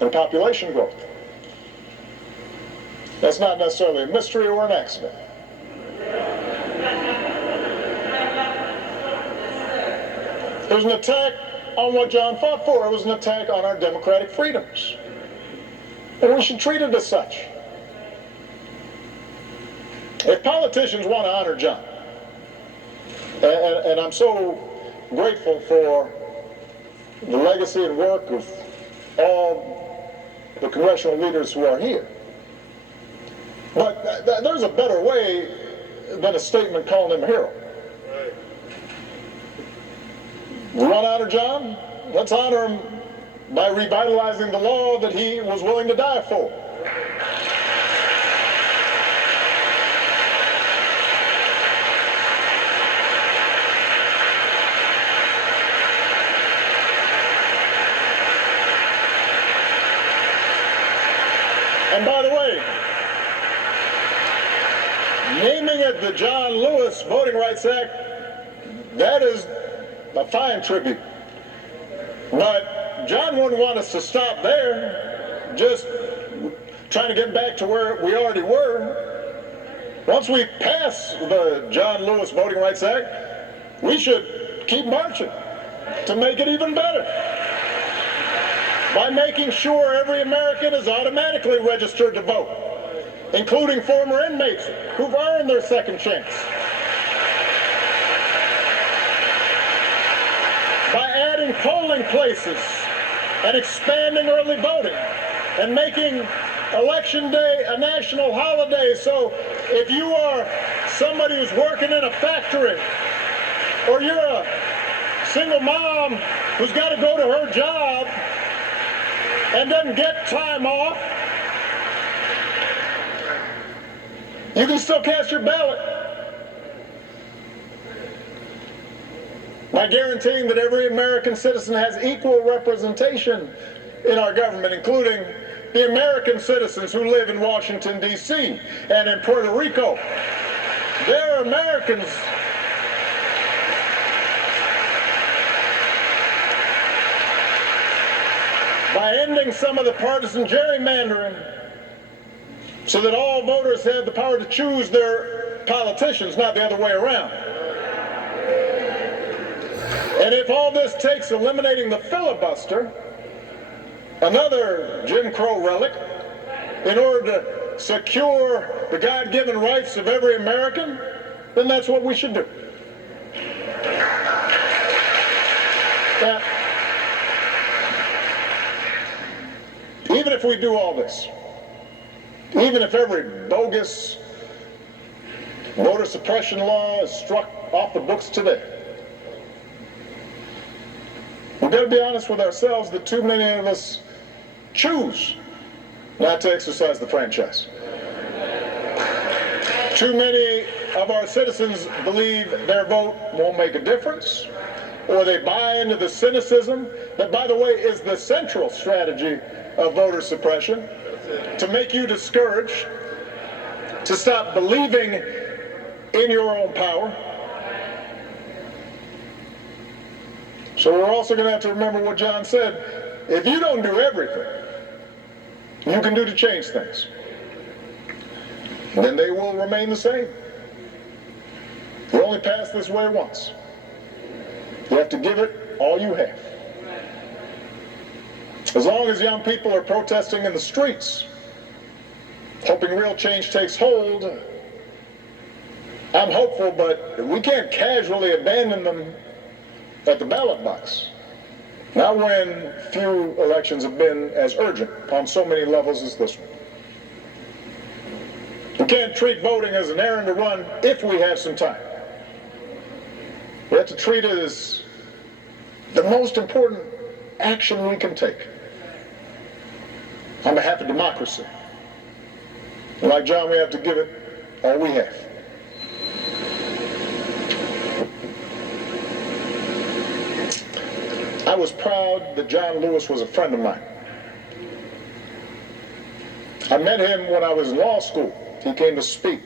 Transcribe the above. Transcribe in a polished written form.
and population growth. That's not necessarily a mystery or an accident. It was an attack on what John fought for. It was an attack on our democratic freedoms. And we should treat it as such. If politicians want to honor John, and I'm so grateful for the legacy and work of all the congressional leaders who are here, but there's a better way than a statement calling him a hero. We want to honor John? Let's honor him by revitalizing the law that he was willing to die for. And by the way, naming it the John Lewis Voting Rights Act, that is a fine tribute. But John wouldn't want us to stop there, just trying to get back to where we already were. Once we pass the John Lewis Voting Rights Act, we should keep marching to make it even better, by making sure every American is automatically registered to vote, including former inmates who've earned their second chance. By adding polling places and expanding early voting and making Election Day a national holiday. So if you are somebody who's working in a factory, or you're a single mom who's got to go to her job and doesn't get time off, you can still cast your ballot by guaranteeing that every American citizen has equal representation in our government, including the American citizens who live in Washington, D.C. and in Puerto Rico. They're Americans. By ending some of the partisan gerrymandering so that all voters have the power to choose their politicians, not the other way around. And if all this takes eliminating the filibuster, another Jim Crow relic, in order to secure the God-given rights of every American, then that's what we should do. Now, even if we do all this, even if every bogus voter suppression law is struck off the books today, we've got to be honest with ourselves that too many of us choose not to exercise the franchise. Too many of our citizens believe their vote won't make a difference, or they buy into the cynicism that, by the way, is the central strategy of voter suppression, to make you discouraged, to stop believing in your own power. So we're also going to have to remember what John said. If you don't do everything you can do to change things, then they will remain the same. You only pass this way once. You have to give it all you have. As long as young people are protesting in the streets, hoping real change takes hold, I'm hopeful, but we can't casually abandon them at the ballot box. Not when few elections have been as urgent on so many levels as this one. We can't treat voting as an errand to run if we have some time. We have to treat it as the most important action we can take on behalf of democracy. And like John, we have to give it all we have. I was proud that John Lewis was a friend of mine. I met him when I was in law school. He came to speak